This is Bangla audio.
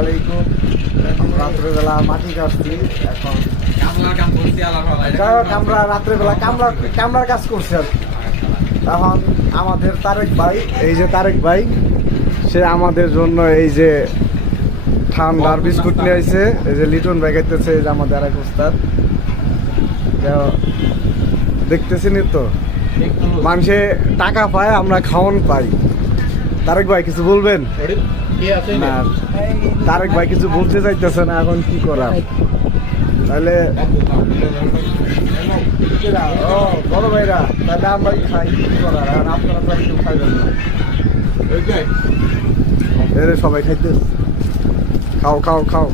আলাইকুম। রাত্রেবেলা মাটি কাটছি, এখন যাই হোক আমরা রাত্রেবেলা কামরার কাজ করছি আর কি। এখন আমাদের তারেক ভাই, এই যে তারেক ভাই, সে আমাদের জন্য এই যে ঠান্ডার বিস্কুট নিয়ে আইছে। এই যে লিটন ভাই খাইতেছে, এই যে আমাদের আরেক উস্তাদ দেখতেছিনি তো, মানুষে টাকা পায়, আমরা খাওয়ান পাই। তারেক ভাই কিছু বলবেন? না, তারেক ভাই কিছু বলতে চাইতেছে না, এখন কি করার? তাহলে ও বড় ভাইরা, তাহলে আমরা খাই, কি করার? আর আপনারা তো একটু খাইবেন না, সবাই খাইতে। খাও খাও খাও।